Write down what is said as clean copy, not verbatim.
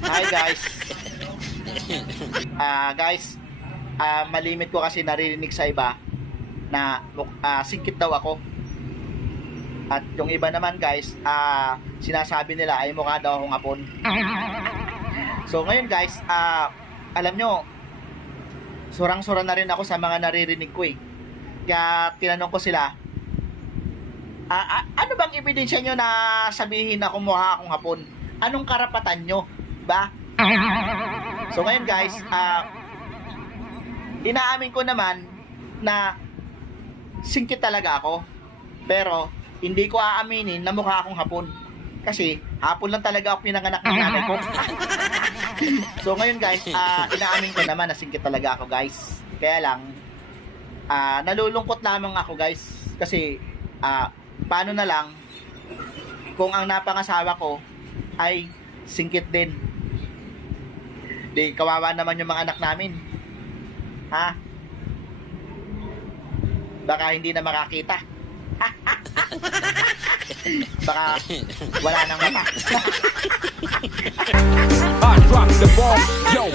Hi guys. Guys, malimit ko kasi naririnig sa iba na singkit daw ako. At yung iba naman guys, sinasabi nila ay mukha daw akong hapon. So ngayon guys, alam nyo, surang-sura na rin ako sa mga naririnig ko eh. Kaya tinanong ko sila, ano bang ebidensya nyo na sabihin na mukha akong hapon? Anong karapatan nyo? Ba? So ngayon guys, inaamin ko naman na singkit talaga ako. Pero hindi ko aaminin na mukha akong hapon. Kasi hapon lang talaga ako pinanganak ng nanay ko. So ngayon guys, inaamin ko naman na singkit talaga ako guys. Kaya lang, nalulungkot lamang ako guys. Kasi paano na lang kung ang napangasawa ko ay singkit din. Di kawawa naman yung mga anak namin. Ha? Baka hindi na makakita. Baka wala nang mata. I drop the ball, yo.